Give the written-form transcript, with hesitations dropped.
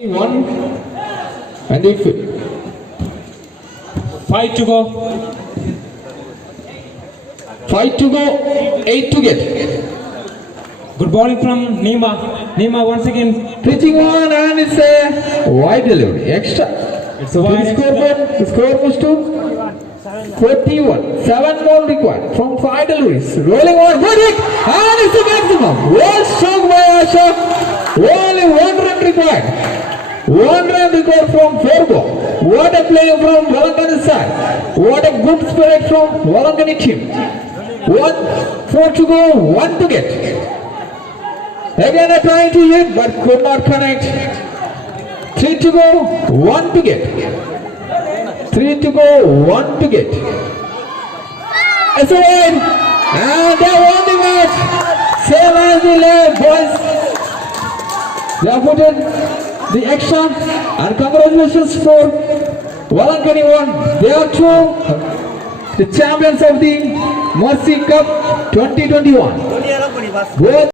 One and if 5 to go. 5 to go, 8 to get. Good bowling from Nima. Nima once again. Pitching one and it's a wide delivery. Extra. It's a wide. The score moves to 41. 7 more required from 5 deliveries. Rolling on, good hit, and it's the maximum. Well struck by Asha. Only 1 run required. 1 run required from 4 ball. What a play from Vailankani side. What a good spirit from Vailankani team. 4 to go, 1 to get. Again a trying to hit but could not connect. 3 to go, 1 to get. 3 to go, 1 to get. It's a win. And they won the match. Same as the left, boys. They have put in the extra and congratulations for Vailankani won. They are the champions of the Mercy Cup 2021. Both